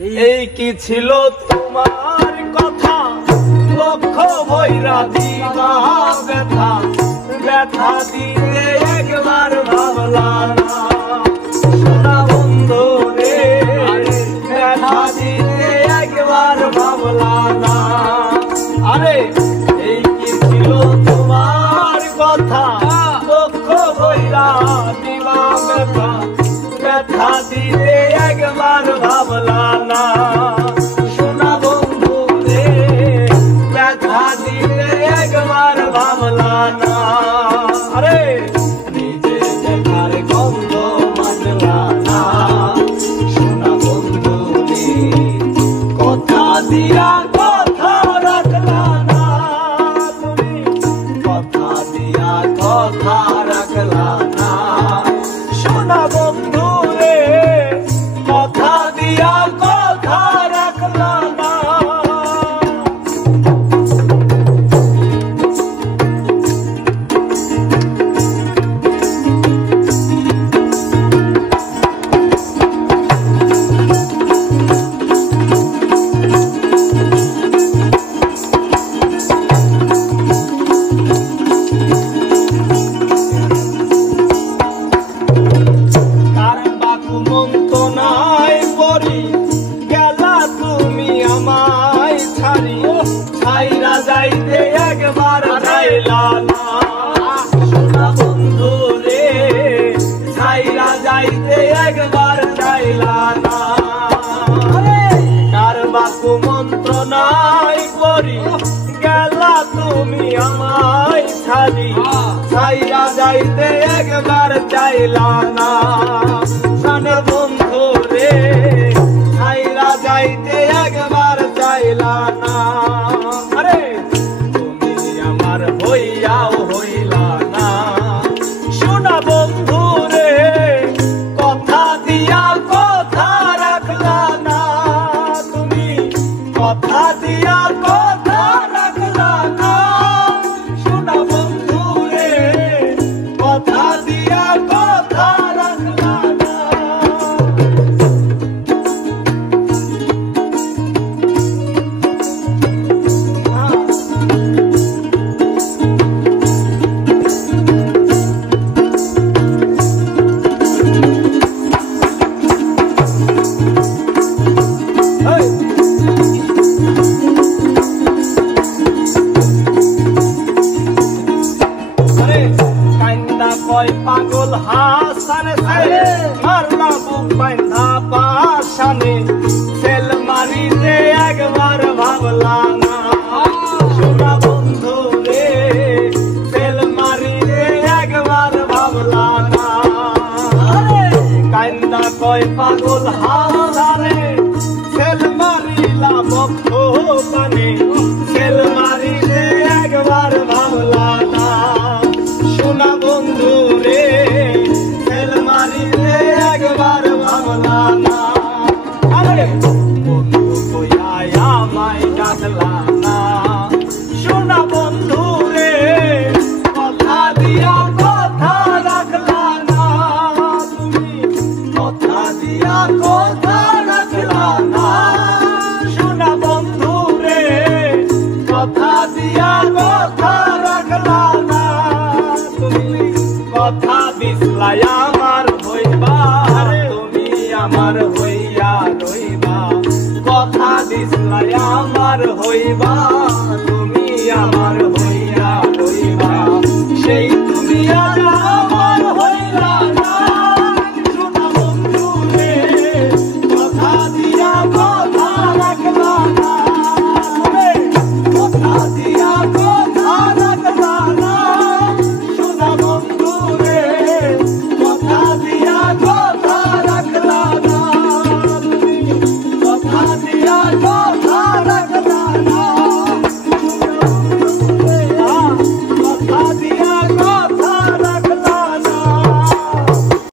এই কি ছিল তোমার কথা, লক্ষ ভৈরা দিবা ব্যথা, ব্যথা দিতে একবার ভাবলা না। সোনা বন্ধু রে, ব্যথা দিতে একবার ভাবলা না। আরে এই কি ছিল তোমার কথা, লক্ষ ভৈরা দিবা ব্যথা, ব্যথা দিতে একবার ভাবলা না। সোনা বন্ধু রে, ব্যথা দিতে একবার ভাবলা না। আরে নিজে দেখার গন্ধ মানলা না। সোনা বন্ধু রে, কথা দিয়া কথা রাখলা না। তুমি কথা দিয়া কথা রাখলা না। সোনা বন্ধু রে, কথা দিয়া কথা রাখলা না। ছাইরা যাইতে একবার চাইলা না। সোনা বন্ধু রে, ছাইরা যাইতে একবার চাইলা না। কার বাকু মন্ত্রণায় করি গেলা তুমি আমায় ছাড়ি, ছাইরা যাইতে একবার চাইলা না। সোনা বন্ধু রে, ছাইরা যাইতে একবার চাইলা না। আরে তুমি আমার হইয়াও হইলা না। সোনা বন্ধু রে, কথা দিয়া কথা রাখলা না। তুমি কথা দিয়া কথা রাখলা না। সোনা বন্ধু রে, কথা দিয়া কথা রাখলা না। পাগল হাসানে মারলা বুক বান্ধা পাশানে, সেল মারিতে একবার ভাবলা না। সোনা বন্ধু রে, সেল মারিতে একবার ভাবলা না। কান্দা কয় পাগল হাসানে, সেল মারিলা বক্ষ কানে, সেল মারিতে একবার ভাবলা না। সোনা বন্ধু রে, সেল মারিতে একবার ভাবলা না। আরে বন্ধু কইয়া আমায় ডাকলা না। সোনা বন্ধু রে, কথা দিয়া কথা রাখলা না। তুমি কথা দিয়া কথা রাখলা না। সোনা বন্ধু রে, কথা দিয়া কথা রাখলা না। কথা দিসলাই আমার হইবা, তুমি আমার হইয়া রইবা। কথা দিসলাই আমার হইবা।